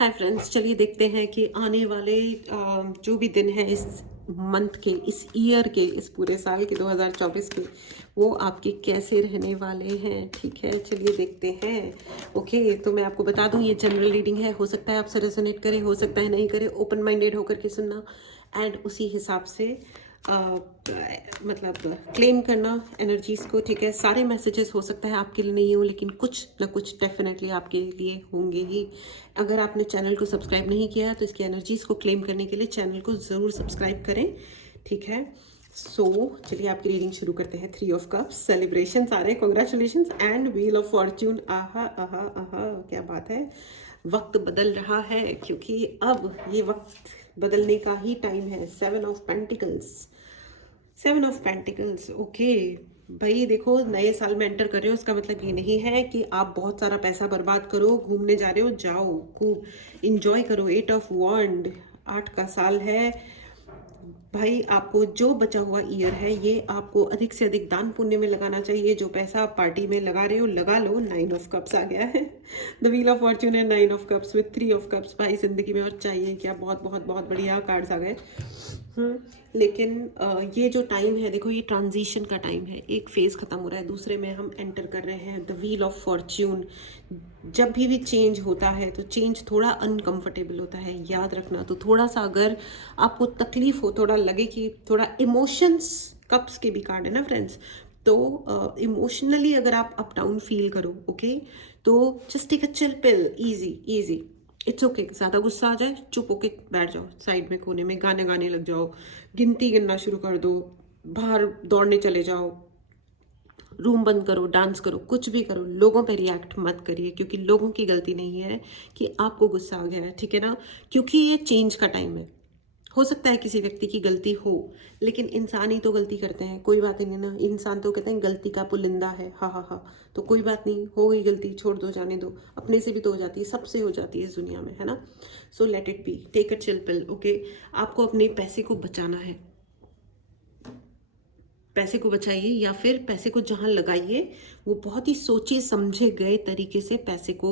Hi friends, चलिए देखते हैं कि आने वाले जो भी दिन हैं इस मंथ के, इस ईयर के, इस पूरे साल के 2024 के, वो आपके कैसे रहने वाले हैं। ठीक है, चलिए देखते हैं। ओके, तो मैं आपको बता दूं ये जनरल रीडिंग है। हो सकता है आपसे रेजोनेट करे, हो सकता है नहीं करे। ओपन माइंडेड होकर के सुनना एंड उसी हिसाब से अ, मतलब क्लेम करना एनर्जीज को। ठीक है, सारे मैसेजेस हो सकता है आपके लिए नहीं हो, लेकिन कुछ ना कुछ डेफिनेटली आपके लिए होंगे ही। अगर आपने चैनल को सब्सक्राइब नहीं किया तो इसकी एनर्जीज को क्लेम करने के लिए चैनल को ज़रूर सब्सक्राइब करें। ठीक है, सो चलिए आपकी रीडिंग शुरू करते हैं। 3 ऑफ कप्स, सेलिब्रेशन आ रहे हैं, congratulation and wheel of Fortune. आहा आहा आहा, क्या बात है। वक्त बदल रहा है क्योंकि अब ये वक्त बदलने का ही टाइम है। 7 of pentacles, 7 of pentacles. Okay भाई, देखो नए साल में एंटर कर रहे हो, उसका मतलब ये नहीं है कि आप बहुत सारा पैसा बर्बाद करो। घूमने जा रहे हो, जाओ खूब इंजॉय करो। 8 ऑफ वॉन्ड, 8 का साल है भाई। आपको जो बचा हुआ ईयर है ये आपको अधिक से अधिक दान पुण्य में लगाना चाहिए। जो पैसा आप पार्टी में लगा रहे हो लगा लो। 9 ऑफ कप्स आ गया है। द व्हील ऑफ फॉर्च्यून है 9 of cups with 3 of cups. भाई जिंदगी में और चाहिए क्या, बहुत बहुत बहुत बढ़िया कार्ड्स आ गए। लेकिन ये जो टाइम है, देखो ये ट्रांजिशन का टाइम है। एक फेज खत्म हो रहा है, दूसरे में हम एंटर कर रहे हैं। The wheel of Fortune. जब भी चेंज होता है तो चेंज थोड़ा अनकंफर्टेबल होता है, याद रखना। तो थोड़ा सा अगर आपको तकलीफ हो, थोड़ा लगे कि थोड़ा इमोशंस, कप्स के भी कार्ड है ना फ्रेंड्स, तो इमोशनली अगर आप अप डाउन फील करो, ओके, तो just take a chill pill, easy easy, it's okay. ज़्यादा गुस्सा आ जाए, चुप होके बैठ जाओ साइड में कोने में, गाने गाने लग जाओ, गिनती गिनना शुरू कर दो, बाहर दौड़ने चले जाओ, रूम बंद करो, डांस करो, कुछ भी करो। लोगों पे रिएक्ट मत करिए क्योंकि लोगों की गलती नहीं है कि आपको गुस्सा आ गया है। ठीक है ना, क्योंकि ये चेंज का टाइम है। हो सकता है किसी व्यक्ति की गलती हो, लेकिन इंसान ही तो गलती करते हैं। कोई बात नहीं ना, इंसान तो कहते हैं गलती का पुलिंदा है। हा हा हा, तो कोई बात नहीं, हो गई गलती, छोड़ दो, जाने दो। अपने से भी तो हो जाती है, सबसे हो जाती है इस दुनिया में, है ना। So let it be, take a chill pill. Okay, आपको अपने पैसे को बचाना है। पैसे को बचाइए या फिर पैसे को जहां लगाइए वो बहुत ही सोचे समझे गए तरीके से पैसे को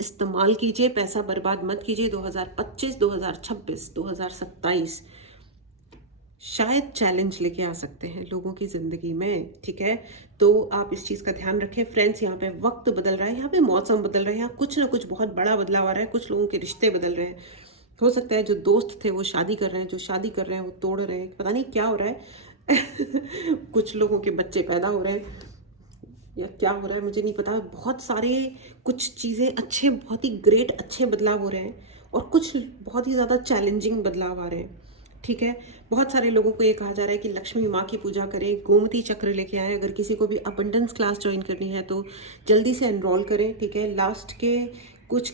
इस्तेमाल कीजिए। पैसा बर्बाद मत कीजिए। 2025, 2026, 2027 शायद चैलेंज लेके आ सकते हैं लोगों की जिंदगी में। ठीक है, तो आप इस चीज का ध्यान रखें फ्रेंड्स। यहाँ पे वक्त बदल रहा है, यहाँ पे मौसम बदल रहा है, यहाँ कुछ ना कुछ बहुत बड़ा बदलाव आ रहा है। कुछ लोगों के रिश्ते बदल रहे हैं। हो सकता है जो दोस्त थे वो शादी कर रहे हैं, जो शादी कर रहे हैं वो तोड़ रहे हैं, पता नहीं क्या हो रहा है। कुछ लोगों के बच्चे पैदा हो रहे हैं या क्या हो रहा है मुझे नहीं पता। बहुत सारे कुछ चीज़ें अच्छे, बहुत ही ग्रेट अच्छे बदलाव हो रहे हैं और कुछ बहुत ही ज़्यादा चैलेंजिंग बदलाव आ रहे हैं। ठीक है, बहुत सारे लोगों को ये कहा जा रहा है कि लक्ष्मी माँ की पूजा करें, गोमती चक्र लेके आए। अगर किसी को भी अबंडेंस क्लास ज्वाइन करनी है तो जल्दी से एनरोल करें। ठीक है, लास्ट के कुछ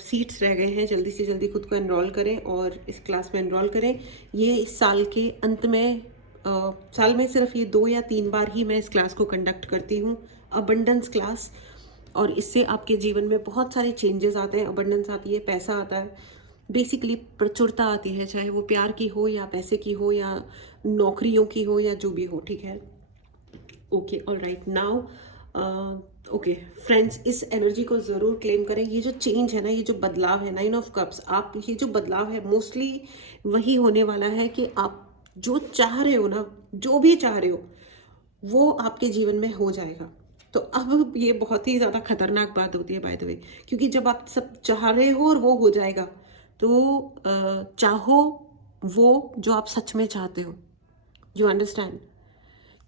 सीट्स रह गए हैं, जल्दी से जल्दी खुद को एनरोल करें और इस क्लास में एनरोल करें। ये इस साल के अंत में, साल में सिर्फ ये 2 या 3 बार ही मैं इस क्लास को कंडक्ट करती हूँ, अबंडेंस क्लास। और इससे आपके जीवन में बहुत सारे चेंजेस आते हैं। अबंडेंस आती है, पैसा आता है, बेसिकली प्रचुरता आती है, चाहे वो प्यार की हो या पैसे की हो या नौकरियों की हो या जो भी हो। ठीक है, okay, all right now. Okay friends, इस एनर्जी को ज़रूर क्लेम करें। ये जो चेंज है ना, ये जो बदलाव है, 9 ऑफ कप्स, आप ये जो बदलाव है मोस्टली वही होने वाला है कि आप जो चाह रहे हो ना, जो भी चाह रहे हो वो आपके जीवन में हो जाएगा। तो अब ये बहुत ही ज़्यादा खतरनाक बात होती है बाय द वे, क्योंकि जब आप सब चाह रहे हो और वो हो जाएगा तो चाहो वो जो आप सच में चाहते हो। You understand?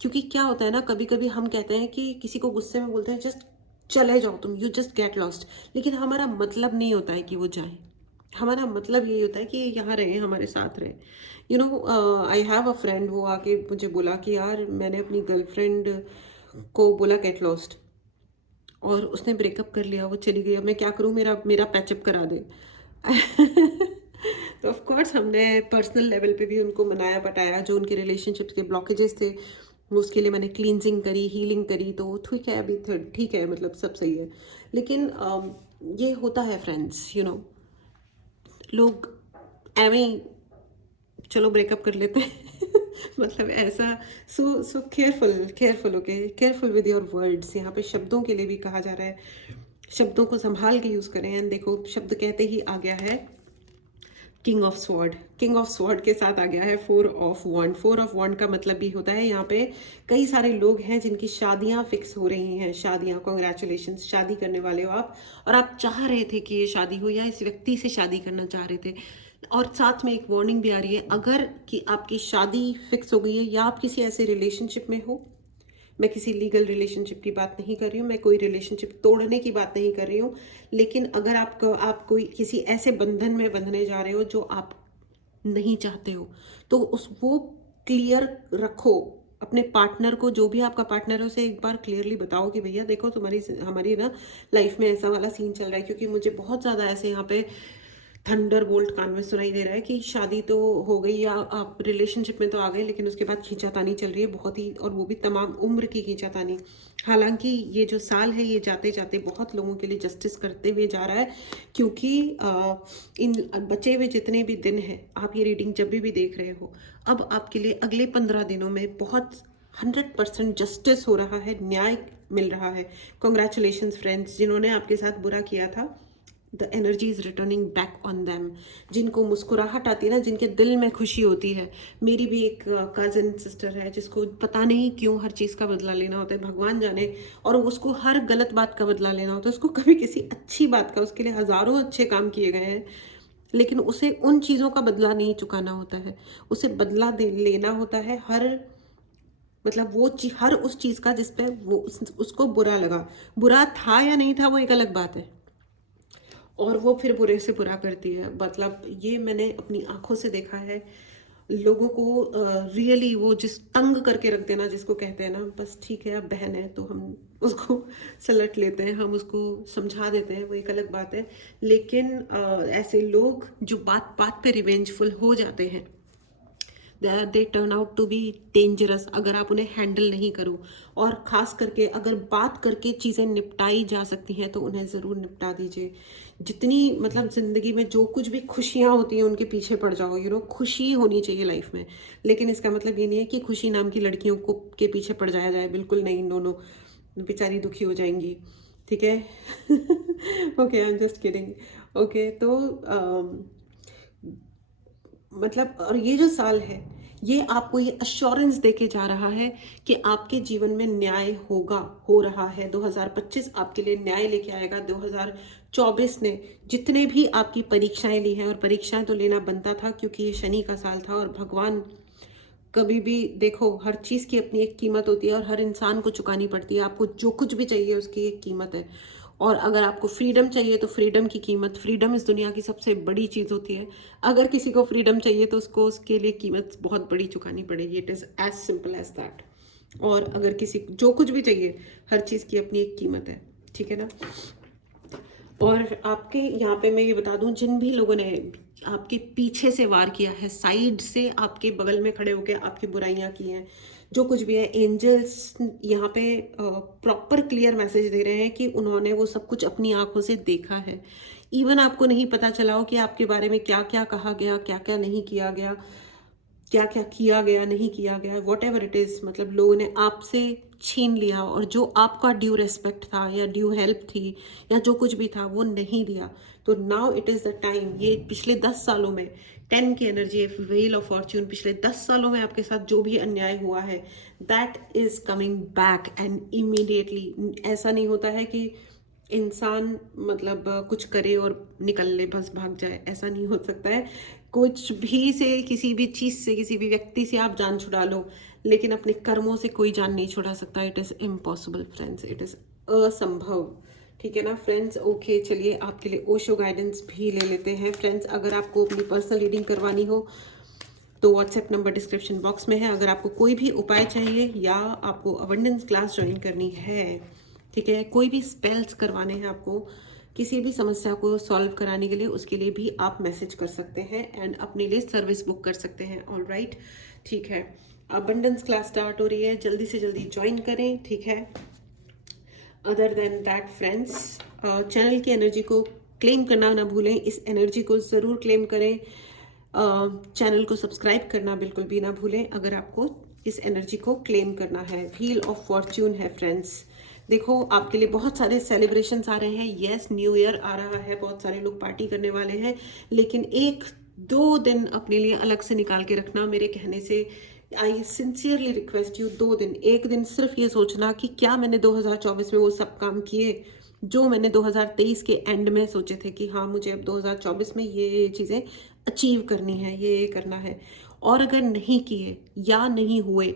क्योंकि क्या होता है ना, कभी कभी हम कहते हैं कि किसी को गुस्से में बोलते हैं जस्ट चले जाओ तुम, यू जस्ट गेट लॉस्ट, लेकिन हमारा मतलब नहीं होता है कि वो जाए। हमारा मतलब यही होता है कि यहाँ रहे, हमारे साथ रहे। You know, I have a friend, वो आके मुझे बोला कि यार मैंने अपनी गर्लफ्रेंड को बोला गेट लॉस्ट और उसने ब्रेकअप कर लिया, वो चली गई। अब मैं क्या करूँ, मेरा मेरा पैचअप करा दे। तो ऑफ कोर्स हमने पर्सनल लेवल पे भी उनको मनाया बताया, जो उनके रिलेशनशिप्स के ब्लॉकेजेस थे उसके लिए मैंने क्लींजिंग करी, हीलिंग करी। तो ठीक है, अभी ठीक है, मतलब सब सही है। लेकिन ये होता है फ्रेंड्स, यू नो, लोग एवं ही चलो ब्रेकअप कर लेते हैं। मतलब ऐसा। So careful careful, okay, careful with your words. यहाँ पे शब्दों के लिए भी कहा जा रहा है, शब्दों को संभाल के यूज़ करें। एंड देखो शब्द कहते ही आ गया है king of sword. King of sword के साथ आ गया है four of wand. Four of wand का मतलब भी होता है यहाँ पे कई सारे लोग हैं जिनकी शादियां फिक्स हो रही हैं। शादियां, कॉन्ग्रेचुलेशन, शादी करने वाले हो आप, और आप चाह रहे थे कि ये शादी हो या इस व्यक्ति से शादी करना चाह रहे थे। और साथ में एक वार्निंग भी आ रही है, अगर कि आपकी शादी फिक्स हो गई है या आप किसी ऐसे रिलेशनशिप में हो, मैं किसी लीगल रिलेशनशिप की बात नहीं कर रही हूँ, मैं कोई रिलेशनशिप तोड़ने की बात नहीं कर रही हूँ, लेकिन अगर आप कोई किसी ऐसे बंधन में बंधने जा रहे हो जो आप नहीं चाहते हो, तो उस वो क्लियर रखो अपने पार्टनर को। जो भी आपका पार्टनर है उसे एक बार क्लियरली बताओ कि भैया देखो तुम्हारी हमारी ना लाइफ में ऐसा वाला सीन चल रहा है। क्योंकि मुझे बहुत ज़्यादा ऐसे यहाँ पे थंडर बोल्ट कान में सुनाई दे रहा है कि शादी तो हो गई या आप रिलेशनशिप में तो आ गए, लेकिन उसके बाद खींचातानी चल रही है बहुत ही, और वो भी तमाम उम्र की खींचातानी। हालांकि ये जो साल है ये जाते जाते बहुत लोगों के लिए जस्टिस करते हुए जा रहा है, क्योंकि इन बचे हुए जितने भी दिन हैं, आप ये रीडिंग जब भी देख रहे हो, अब आपके लिए अगले 15 दिनों में बहुत 100% जस्टिस हो रहा है, न्याय मिल रहा है। कॉन्ग्रेचुलेशंस फ्रेंड्स, जिन्होंने आपके साथ बुरा किया था, the energy is returning back on them. जिनको मुस्कुराहट आती है ना, जिनके दिल में खुशी होती है। मेरी भी एक कज़न सिस्टर है जिसको पता नहीं क्यों हर चीज़ का बदला लेना होता है, भगवान जाने, और उसको हर गलत बात का बदला लेना होता है। उसको कभी किसी अच्छी बात का, उसके लिए हज़ारों अच्छे काम किए गए हैं, लेकिन उसे उन चीज़ों का बदला नहीं चुकाना होता है। उसे बदला लेना होता है हर, मतलब वो हर उस चीज़ का जिस पे वो उसको बुरा लगा। बुरा था या नहीं था वो एक अलग बात है, और वो फिर बुरे से बुरा करती है। मतलब ये मैंने अपनी आंखों से देखा है। लोगों को रियली वो जिस तंग करके रख देना, जिसको कहते हैं ना, बस ठीक है अब बहन है तो हम उसको सलट लेते हैं, हम उसको समझा देते हैं, वो एक अलग बात है। लेकिन ऐसे लोग जो बात बात पे रिवेंजफुल हो जाते हैं, they turn out to be dangerous अगर आप उन्हें हैंडल नहीं करो। और ख़ास करके अगर बात करके चीज़ें निपटाई जा सकती हैं तो उन्हें ज़रूर निपटा दीजिए। जितनी मतलब ज़िंदगी में जो कुछ भी खुशियाँ होती हैं उनके पीछे पड़ जाओ। खुशी होनी चाहिए लाइफ में, लेकिन इसका मतलब ये नहीं है कि खुशी नाम की लड़कियों को के पीछे पड़ जाया जाए। बिल्कुल नहीं, नो नो, बेचारी दुखी हो जाएंगी, ठीक है। Okay, I am just kidding. Okay, तो मतलब, और ये जो साल है ये आपको ये अश्योरेंस देके जा रहा है कि आपके जीवन में न्याय होगा, हो रहा है। 2025 आपके लिए न्याय लेके आएगा। 2024 ने जितने भी आपकी परीक्षाएं ली हैं, और परीक्षाएं तो लेना बनता था क्योंकि ये शनि का साल था, और भगवान कभी भी देखो हर चीज़ की अपनी एक कीमत होती है और हर इंसान को चुकानी पड़ती है। आपको जो कुछ भी चाहिए उसकी एक कीमत है, और अगर आपको फ्रीडम चाहिए तो फ्रीडम की कीमत, फ्रीडम इस दुनिया की सबसे बड़ी चीज़ होती है। अगर किसी को फ्रीडम चाहिए तो उसको उसके लिए कीमत बहुत बड़ी चुकानी पड़ेगी। It is as simple as that. और अगर किसी जो कुछ भी चाहिए, हर चीज़ की अपनी एक कीमत है, ठीक है ना। और आपके यहाँ पे मैं ये बता दूं, जिन भी लोगों ने आपके पीछे से वार किया है, साइड से आपके बगल में खड़े होकर आपकी बुराइयां की हैं, जो कुछ भी है, एंजल्स यहाँ पे प्रॉपर क्लियर मैसेज दे रहे हैं कि उन्होंने वो सब कुछ अपनी आंखों से देखा है। इवन आपको नहीं पता चला हो कि आपके बारे में क्या क्या कहा गया, क्या क्या नहीं किया गया, क्या क्या किया गया, नहीं किया गया, वॉट एवर इट इज़। मतलब लोगों ने आपसे छीन लिया, और जो आपका ड्यू रिस्पेक्ट था या ड्यू हेल्प थी या जो कुछ भी था वो नहीं दिया। तो now it is the time. ये पिछले 10 सालों में 10 की एनर्जी, व्हील ऑफ फॉर्च्यून, पिछले 10 सालों में आपके साथ जो भी अन्याय हुआ है, that is coming back and immediately. ऐसा नहीं होता है कि इंसान मतलब कुछ करे और निकल ले, बस भाग जाए, ऐसा नहीं हो सकता है। कुछ भी से, किसी भी चीज़ से, किसी भी व्यक्ति से आप जान छुड़ा लो, लेकिन अपने कर्मों से कोई जान नहीं छुड़ा सकता। It is impossible friends, it is असंभव, ठीक है ना फ्रेंड्स। ओके, चलिए आपके लिए ओशो गाइडेंस भी ले लेते हैं फ्रेंड्स। अगर आपको अपनी पर्सनल रीडिंग करवानी हो तो व्हाट्सएप नंबर डिस्क्रिप्शन बॉक्स में है। अगर आपको कोई भी उपाय चाहिए या आपको अबंडेंस क्लास ज्वाइन करनी है, ठीक है, कोई भी स्पेल्स करवाने हैं आपको, किसी भी समस्या को सॉल्व कराने के लिए, उसके लिए भी आप मैसेज कर सकते हैं एंड अपने लिए सर्विस बुक कर सकते हैं। ऑल राइट, ठीक है। अबंडेंस क्लास स्टार्ट हो रही है, जल्दी से जल्दी ज्वाइन करें, ठीक है। Other than that friends, channel की एनर्जी को क्लेम करना ना भूलें, इस एनर्जी को ज़रूर क्लेम करें। चैनल को सब्सक्राइब करना बिल्कुल भी ना भूलें अगर आपको इस एनर्जी को क्लेम करना है। व्हील ऑफ फॉर्च्यून है फ्रेंड्स, देखो आपके लिए बहुत सारे सेलिब्रेशंस आ रहे हैं, यस न्यू ईयर आ रहा है, बहुत सारे लोग पार्टी करने वाले हैं, लेकिन 1-2 दिन अपने लिए अलग से निकाल के रखना मेरे कहने से। आई सिंसियरली रिक्वेस्ट यू, 2 दिन, एक दिन सिर्फ ये सोचना कि क्या मैंने 2024 में वो सब काम किए जो मैंने 2023 के एंड में सोचे थे कि हाँ मुझे अब 2024 में ये चीज़ें अचीव करनी है, ये करना है। और अगर नहीं किए या नहीं हुए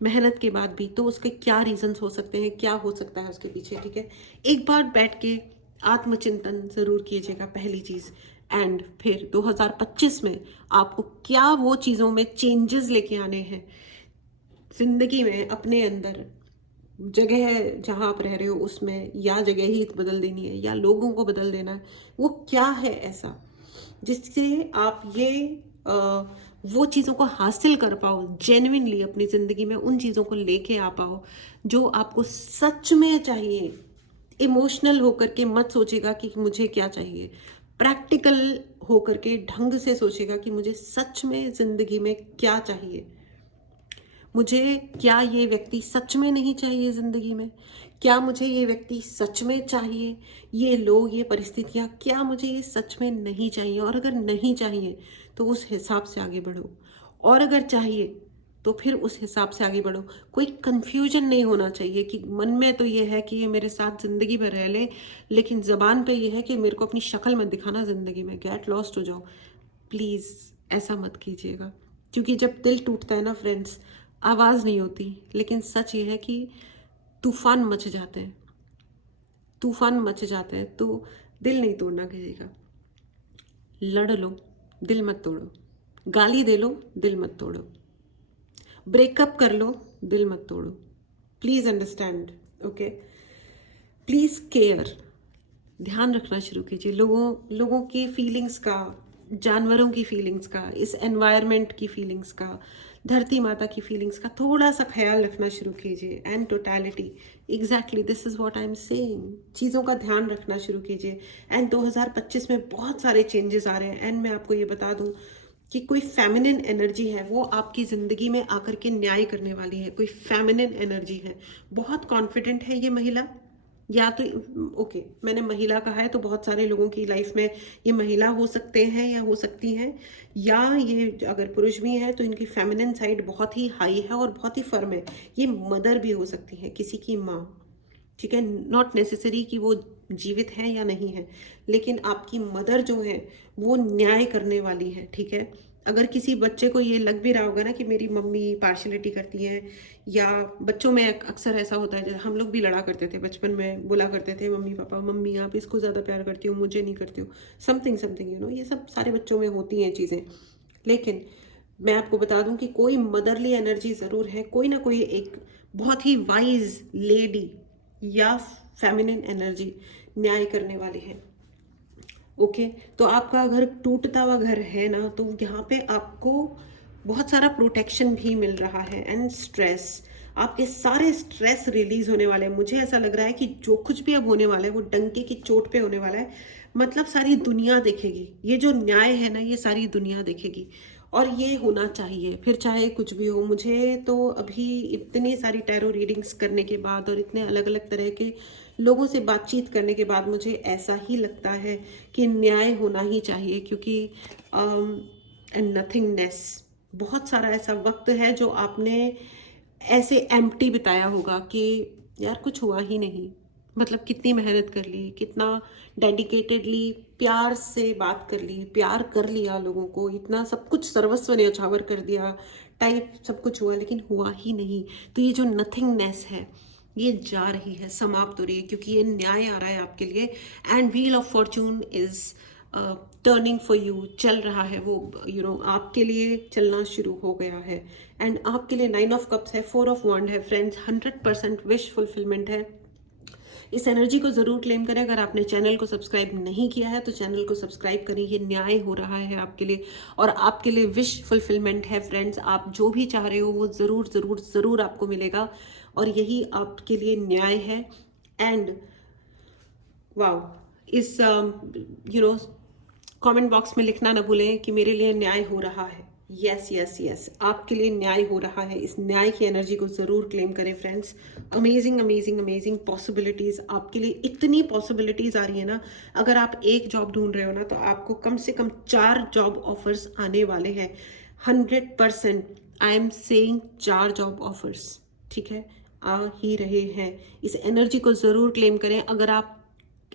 मेहनत के बाद भी, तो उसके क्या रीजंस हो सकते हैं, क्या हो सकता है उसके पीछे, ठीक है। एक बार बैठ के आत्मचिंतन जरूर कीजिएगा, पहली चीज। एंड फिर 2025 में आपको क्या वो चीज़ों में चेंजेस लेके आने हैं जिंदगी में, अपने अंदर जगह जहाँ आप रह रहे हो उसमें, या जगह ही बदल देनी है या लोगों को बदल देना है, वो क्या है ऐसा जिससे आप ये वो चीज़ों को हासिल कर पाओ, जेन्युइनली अपनी ज़िंदगी में उन चीज़ों को लेके आ पाओ जो आपको सच में चाहिए। इमोशनल होकर के मत सोचेगा कि मुझे क्या चाहिए, प्रैक्टिकल होकर के ढंग से सोचेगा कि मुझे सच में ज़िंदगी में क्या चाहिए। मुझे क्या ये व्यक्ति सच में नहीं चाहिए ज़िंदगी में, क्या मुझे ये व्यक्ति सच में चाहिए, ये लोग, ये परिस्थितियाँ, क्या मुझे ये सच में नहीं चाहिए। और अगर नहीं चाहिए तो उस हिसाब से आगे बढ़ो, और अगर चाहिए तो फिर उस हिसाब से आगे बढ़ो। कोई कन्फ्यूजन नहीं होना चाहिए कि मन में तो ये है कि ये मेरे साथ ज़िंदगी भर रह ले, लेकिन ज़बान पे ये है कि मेरे को अपनी शक्ल मत दिखाना ज़िंदगी में, गेट लॉस्ट हो जाओ। प्लीज़ ऐसा मत कीजिएगा, क्योंकि जब दिल टूटता है ना फ्रेंड्स, आवाज़ नहीं होती, लेकिन सच ये है कि तूफान मच जाते हैं, तूफान मच जाते हैं। तो दिल नहीं तोड़ना किसी का, लड़ लो, दिल मत तोड़ो, गाली दे लो, दिल मत तोड़ो, ब्रेकअप कर लो, दिल मत तोड़ो। Please understand, okay, please care, ध्यान रखना शुरू कीजिए लोगों की फीलिंग्स का, जानवरों की फीलिंग्स का, इस एनवायरनमेंट की फीलिंग्स का, धरती माता की फीलिंग्स का थोड़ा सा ख्याल रखना शुरू कीजिए। And totality, exactly this is what I am saying, चीज़ों का ध्यान रखना शुरू कीजिए। एंड 2025 में बहुत सारे चेंजेस आ रहे हैं। एंड मैं आपको ये बता दूं कि कोई फेमिनिन एनर्जी है वो आपकी ज़िंदगी में आकर के न्याय करने वाली है। कोई फेमिनिन एनर्जी है, बहुत कॉन्फिडेंट है ये महिला, या तो ओके मैंने महिला कहा है तो बहुत सारे लोगों की लाइफ में ये महिला हो सकते हैं या हो सकती हैं, या ये अगर पुरुष भी हैं तो इनकी फेमिनिन साइड बहुत ही हाई है और बहुत ही फर्म है। ये मदर भी हो सकती है, किसी की माँ, ठीक है, नॉट नेसेसरी कि वो जीवित है या नहीं है, लेकिन आपकी मदर जो है वो न्याय करने वाली है, ठीक है। अगर किसी बच्चे को ये लग भी रहा होगा ना कि मेरी मम्मी पार्शलिटी करती है, या बच्चों में अक्सर ऐसा होता है, जैसे हम लोग भी लड़ा करते थे बचपन में, बोला करते थे मम्मी पापा, मम्मी आप इसको ज़्यादा प्यार करती हो, मुझे नहीं करती हो, समथिंग समथिंग, यू नो, ये सब सारे बच्चों में होती हैं चीज़ें। लेकिन मैं आपको बता दूं कि कोई मदरली एनर्जी ज़रूर है, कोई ना कोई एक बहुत ही वाइज लेडी या फेमिनिन एनर्जी न्याय करने वाली है, ओके। तो आपका अगर टूटता हुआ घर है ना, तो यहाँ पे आपको बहुत सारा प्रोटेक्शन भी मिल रहा है। एंड स्ट्रेस, आपके सारे स्ट्रेस रिलीज होने वाले हैं। मुझे ऐसा लग रहा है कि जो कुछ भी अब होने वाला है वो डंके की चोट पे होने वाला है, मतलब सारी दुनिया देखेगी ये जो न्याय है ना, ये सारी दुनिया देखेगी। और ये होना चाहिए, फिर चाहे कुछ भी हो। मुझे तो अभी इतनी सारी टैरो रीडिंग्स करने के बाद और इतने अलग अलग तरह के लोगों से बातचीत करने के बाद मुझे ऐसा ही लगता है कि न्याय होना ही चाहिए, क्योंकि एंड नथिंगनेस, बहुत सारा ऐसा वक्त है जो आपने ऐसे एम्प्टी बिताया होगा कि यार कुछ हुआ ही नहीं, मतलब कितनी मेहनत कर ली, कितना डेडिकेटेडली प्यार से बात कर ली, प्यार कर लिया लोगों को, इतना सब कुछ सर्वस्व न्यौछावर कर दिया टाइप सब कुछ हुआ, लेकिन हुआ ही नहीं। तो ये जो नथिंगनेस है ये जा रही है, समाप्त हो रही है, क्योंकि ये न्याय आ रहा है आपके लिए। And wheel of Fortune is turning for you, चल रहा है वो, यू नो, आपके लिए चलना शुरू हो गया है। एंड आपके लिए 9 ऑफ कप्स है, 4 ऑफ वॉन्ड है फ्रेंड्स, 100% विश फुलफिलमेंट है। इस एनर्जी को ज़रूर क्लेम करें। अगर आपने चैनल को सब्सक्राइब नहीं किया है तो चैनल को सब्सक्राइब करें, ये न्याय हो रहा है आपके लिए, और आपके लिए विश फुलफिलमेंट है फ्रेंड्स। आप जो भी चाह रहे हो वो ज़रूर ज़रूर ज़रूर आपको मिलेगा, और यही आपके लिए न्याय है। एंड वाओ, इस यू नो कमेंट बॉक्स में लिखना ना भूलें कि मेरे लिए न्याय हो रहा है, यस यस यस, आपके लिए न्याय हो रहा है। इस न्याय की एनर्जी को ज़रूर क्लेम करें friends. Amazing amazing amazing possibilities, आपके लिए इतनी पॉसिबिलिटीज़ आ रही है ना। अगर आप एक जॉब ढूंढ रहे हो ना, तो आपको कम से कम 4 जॉब ऑफर्स आने वाले हैं। 100% I am saying 4 job offers, ठीक है, आ ही रहे हैं। इस एनर्जी को ज़रूर क्लेम करें। अगर आप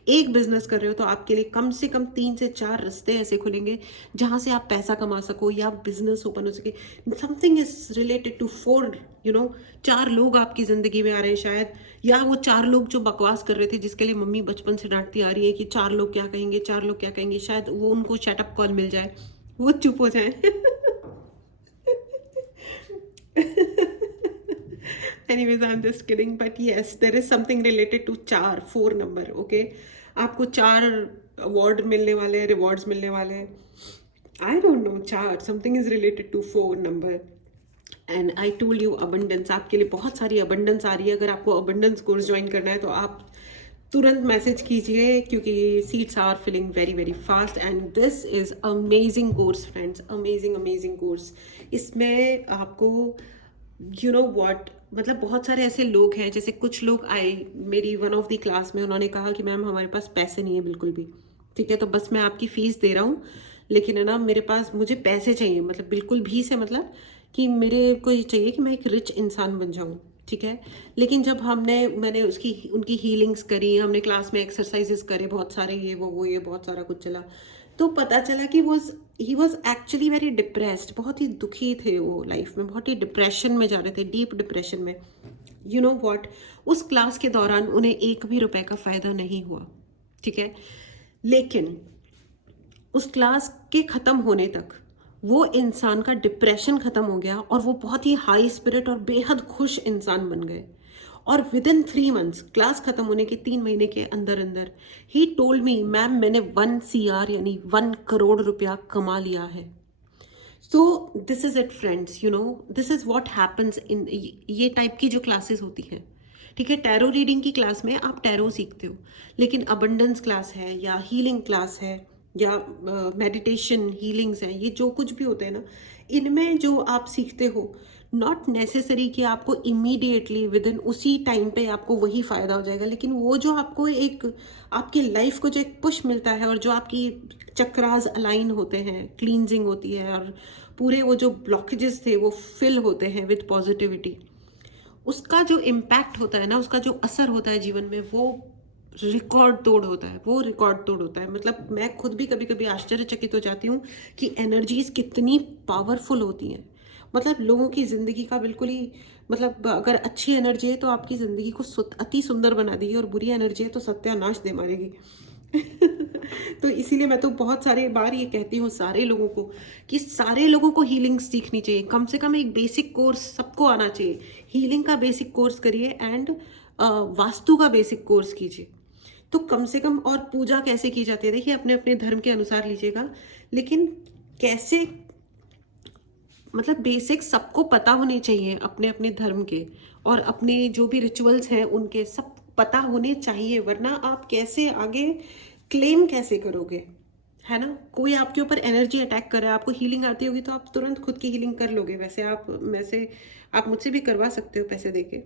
एक बिजनेस कर रहे हो तो आपके लिए कम से कम 3 से 4 रास्ते ऐसे खुलेंगे जहां से आप पैसा कमा सको या बिजनेस ओपन हो सके। समथिंग इज रिलेटेड टू 4, 4 लोग आपकी जिंदगी में आ रहे हैं शायद, या वो 4 लोग जो बकवास कर रहे थे, जिसके लिए मम्मी बचपन से डांटती आ रही है कि 4 लोग क्या कहेंगे, 4 लोग क्या कहेंगे, शायद वो उनको शटअप कॉल मिल जाए, वो चुप हो जाए। Anyways, I'm just kidding, but yes, there is something related to 4 number, okay. आपको 4 अवार्ड मिलने वाले हैं, रिवॉर्ड्स मिलने वाले हैं। I don't know, 4 something is related to 4 number. And I told you abundance, आपके लिए बहुत सारी अबंडेंस आ रही है। अगर आपको अबंडेंस कोर्स ज्वाइन करना है तो आप तुरंत मैसेज कीजिए, क्योंकि seats are filling very very fast and this is amazing course friends, amazing amazing course. इसमें आपको व्हाट, मतलब बहुत सारे ऐसे लोग हैं, जैसे कुछ लोग आए मेरी वन ऑफ द क्लास में, उन्होंने कहा कि मैम हमारे पास पैसे नहीं है बिल्कुल भी, ठीक है, तो बस मैं आपकी फीस दे रहा हूँ, लेकिन है ना मेरे पास, मुझे पैसे चाहिए, मतलब बिल्कुल भी से, मतलब कि मेरे को ये चाहिए कि मैं एक रिच इंसान बन जाऊँ, ठीक है। लेकिन जब मैंने उनकी हीलिंग्स करी, हमने क्लास में एक्सरसाइजेस करे बहुत सारे, ये वो ये बहुत सारा कुछ चला, तो पता चला कि he was actually very depressed, बहुत ही दुखी थे वो लाइफ में, बहुत ही डिप्रेशन में जा रहे थे, डीप डिप्रेशन में। वॉट, उस क्लास के दौरान उन्हें 1 भी रुपए का फायदा नहीं हुआ, ठीक है। लेकिन उस क्लास के ख़त्म होने तक वो इंसान का डिप्रेशन ख़त्म हो गया और वो बहुत ही हाई स्पिरिट और बेहद खुश इंसान बन गए। और विद इन 3 मंथ्स, क्लास ख़त्म होने के 3 महीने के अंदर अंदर, ही टोल्ड मी मैम मैंने 1 CR यानी 1 करोड़ रुपया कमा लिया है। So this is it friends, this is what happens in ये टाइप की जो क्लासेस होती हैं, ठीक है। टैरो रीडिंग की क्लास में आप टैरो सीखते हो, लेकिन अबंडेंस क्लास है या हीलिंग क्लास है या मेडिटेशन हीलिंग्स है, ये जो कुछ भी होते हैं ना, इनमें जो आप सीखते हो, नॉट नेसेसरी कि आपको इमीडिएटली विद इन उसी टाइम पे आपको वही फ़ायदा हो जाएगा, लेकिन वो जो आपको एक आपकी लाइफ को जो एक पुश मिलता है और जो आपकी चक्रास अलाइन होते हैं, क्लींजिंग होती है और पूरे वो जो ब्लॉकेजेस थे वो फिल होते हैं विद पॉजिटिविटी, उसका जो इम्पैक्ट होता है ना, उसका जो असर होता है जीवन में, वो रिकॉर्ड तोड़ होता है, वो रिकॉर्ड तोड़ होता है। मतलब मैं खुद भी कभी कभी आश्चर्यचकित हो जाती हूँ कि एनर्जीज कितनी पावरफुल होती हैं। मतलब लोगों की ज़िंदगी का बिल्कुल ही, मतलब अगर अच्छी एनर्जी है तो आपकी ज़िंदगी को अति सुंदर बना देगी, और बुरी एनर्जी है तो सत्यानाश दे मारेगी। तो इसीलिए मैं तो बहुत सारे बार ये कहती हूँ सारे लोगों को कि सारे लोगों को हीलिंग सीखनी चाहिए, कम से कम एक बेसिक कोर्स सबको आना चाहिए। हीलिंग का बेसिक कोर्स करिए एंड वास्तु का बेसिक कोर्स कीजिए, तो कम से कम। और पूजा कैसे की जाती है, देखिए अपने अपने धर्म के अनुसार लीजिएगा, लेकिन कैसे, मतलब बेसिक सबको पता होने चाहिए अपने अपने धर्म के, और अपने जो भी रिचुअल्स हैं उनके सब पता होने चाहिए, वरना आप कैसे आगे क्लेम कैसे करोगे, है ना। कोई आपके ऊपर एनर्जी अटैक कर रहा है, आपको हीलिंग आती होगी तो आप तुरंत खुद की हीलिंग कर लोगे। वैसे आप मुझसे भी करवा सकते हो पैसे देके।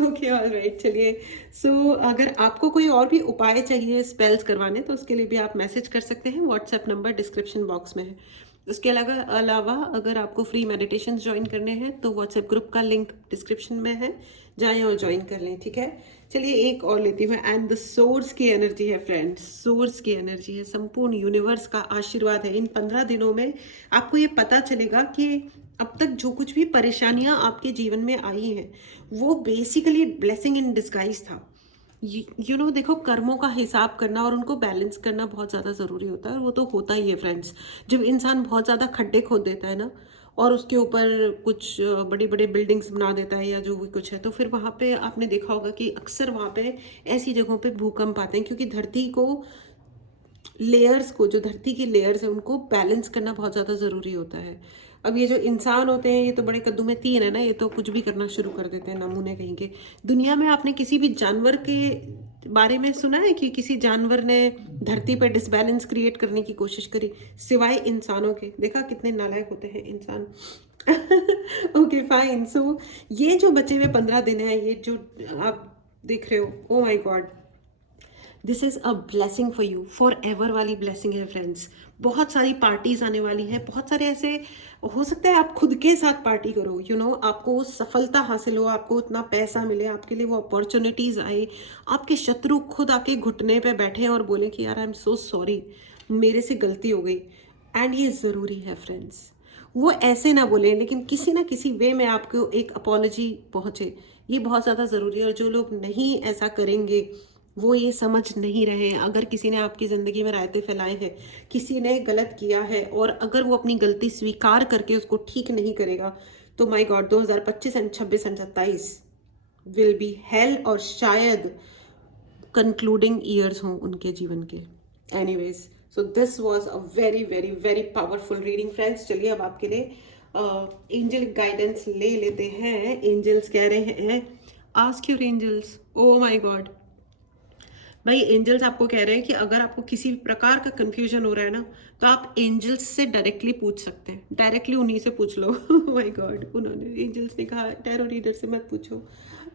ओके, ऑल राइट, चलिए। सो अगर आपको कोई और भी उपाय चाहिए स्पेल्स करवाने, तो उसके लिए भी आप मैसेज कर सकते हैं, व्हाट्सएप नंबर डिस्क्रिप्शन बॉक्स में है। उसके अलावा अगर आपको फ्री मेडिटेशन ज्वाइन करने हैं तो व्हाट्सएप ग्रुप का लिंक डिस्क्रिप्शन में है, जाएं और ज्वाइन कर लें, ठीक है। चलिए एक और लेती हूँ। एंड द सोर्स की एनर्जी है फ्रेंड्स, सोर्स की एनर्जी है, संपूर्ण यूनिवर्स का आशीर्वाद है। इन 15 दिनों में आपको ये पता चलेगा कि अब तक जो कुछ भी परेशानियां आपके जीवन में आई हैं वो बेसिकली ब्लेसिंग इन डिस्गाइज था। देखो, कर्मों का हिसाब करना और उनको बैलेंस करना बहुत ज़्यादा ज़रूरी होता है, और वो तो होता ही है फ्रेंड्स। जब इंसान बहुत ज़्यादा खड्डे खोद देता है ना, और उसके ऊपर कुछ बड़ी बड़ी बिल्डिंग्स बना देता है या जो भी कुछ है, तो फिर वहाँ पे आपने देखा होगा कि अक्सर वहाँ पे ऐसी जगहों पे भूकंप आते हैं, क्योंकि धरती को लेयर्स को, जो धरती की लेयर्स है उनको बैलेंस करना बहुत ज़्यादा ज़रूरी होता है। अब ये जो इंसान होते हैं ये तो बड़े कद्दू में तीन है ना, ये तो कुछ भी करना शुरू कर देते हैं नमूने कहीं के। दुनिया में आपने किसी भी जानवर के बारे में सुना है कि किसी जानवर ने धरती पे डिसबैलेंस क्रिएट करने की कोशिश करी, सिवाय इंसानों के? देखा कितने नालायक होते हैं इंसान। Okay fine. सो ये जो बचे हुए 15 दिन है, ये जो आप देख रहे हो, ओ my God, this is a blessing for you, for ever वाली ब्लेसिंग है फ्रेंड्स। बहुत सारी पार्टीज आने वाली है, बहुत सारे ऐसे हो सकता है आप खुद के साथ पार्टी करो, यू नो, आपको वो सफलता हासिल हो, आपको इतना पैसा मिले, आपके लिए वो अपॉर्चुनिटीज आए, आपके शत्रु खुद आके घुटने पे बैठे और बोले कि यार आई एम सो सॉरी, मेरे से गलती हो गई। एंड ये ज़रूरी है फ्रेंड्स, वो ऐसे ना बोले लेकिन किसी ना किसी वे में आपको एक अपॉलॉजी पहुंचे, ये बहुत ज़्यादा ज़रूरी है। और जो लोग नहीं ऐसा करेंगे वो ये समझ नहीं रहे हैं। अगर किसी ने आपकी ज़िंदगी में रायते फैलाए हैं, किसी ने गलत किया है, और अगर वो अपनी गलती स्वीकार करके उसको ठीक नहीं करेगा, तो my God 2025 and 26 and 27 will be hello, और शायद कंक्लूडिंग ईयर्स हों उनके जीवन के। Anyways, so this was a very very very powerful reading friends. चलिए अब आपके लिए एंजल गाइडेंस ले लेते हैं। एंजल्स कह रहे हैं, ask your angels. Oh my God भाई, एंजल्स आपको कह रहे हैं कि अगर आपको किसी भी प्रकार का कंफ्यूजन हो रहा है ना, तो आप एंजल्स से डायरेक्टली पूछ सकते हैं, डायरेक्टली उन्हीं से पूछ लो। माय गॉड, उन्होंने, एंजल्स ने कहा टैरो रीडर से मत पूछो।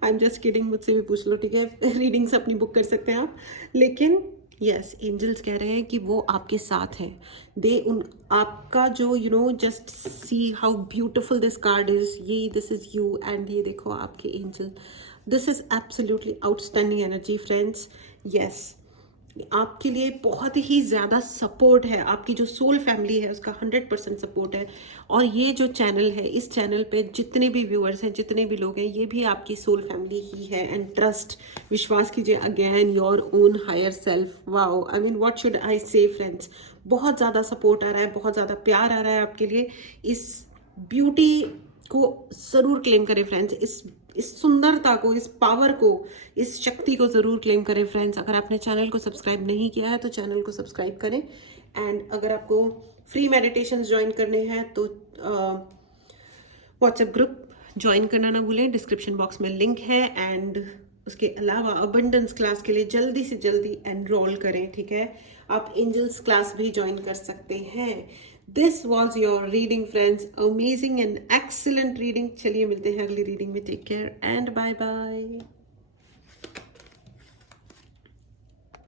आई एम जस्ट किडिंग, मुझसे भी पूछ लो, ठीक है। रीडिंग्स अपनी बुक कर सकते हैं आप, लेकिन यस, एंजल्स कह रहे हैं कि वो आपके साथ हैं। दे उन आपका जो you know, just see how beautiful this card is, ये दिस इज यू, एंड ये देखो आपके angel. This is absolutely outstanding energy friends. Yes, आपके लिए बहुत ही ज़्यादा सपोर्ट है, आपकी जो सोल फैमिली है उसका 100% सपोर्ट है। और ये जो चैनल है, इस चैनल पे जितने भी व्यूअर्स हैं, जितने भी लोग हैं, ये भी आपकी सोल फैमिली ही है। एंड ट्रस्ट, विश्वास कीजिए again, your own higher self. Wow, I mean what should I say friends, बहुत ज़्यादा सपोर्ट आ रहा है, बहुत ज़्यादा प्यार आ रहा है आपके लिए। इस ब्यूटी को ज़रूर क्लेम करें फ्रेंड्स, इस सुंदरता को, इस पावर को, इस शक्ति को ज़रूर क्लेम करें फ्रेंड्स। अगर आपने चैनल को सब्सक्राइब नहीं किया है तो चैनल को सब्सक्राइब करें। एंड अगर आपको फ्री मेडिटेशंस ज्वाइन करने हैं तो व्हाट्सएप ग्रुप ज्वाइन करना ना भूलें, डिस्क्रिप्शन बॉक्स में लिंक है। एंड उसके अलावा अबंडेंस क्लास के लिए जल्दी से जल्दी एनरोल करें, ठीक है। आप एंजल्स क्लास भी ज्वाइन कर सकते हैं। This was your reading friends, amazing and excellent reading. चलिए मिलते हैं अगली रीडिंग में, take care and bye bye.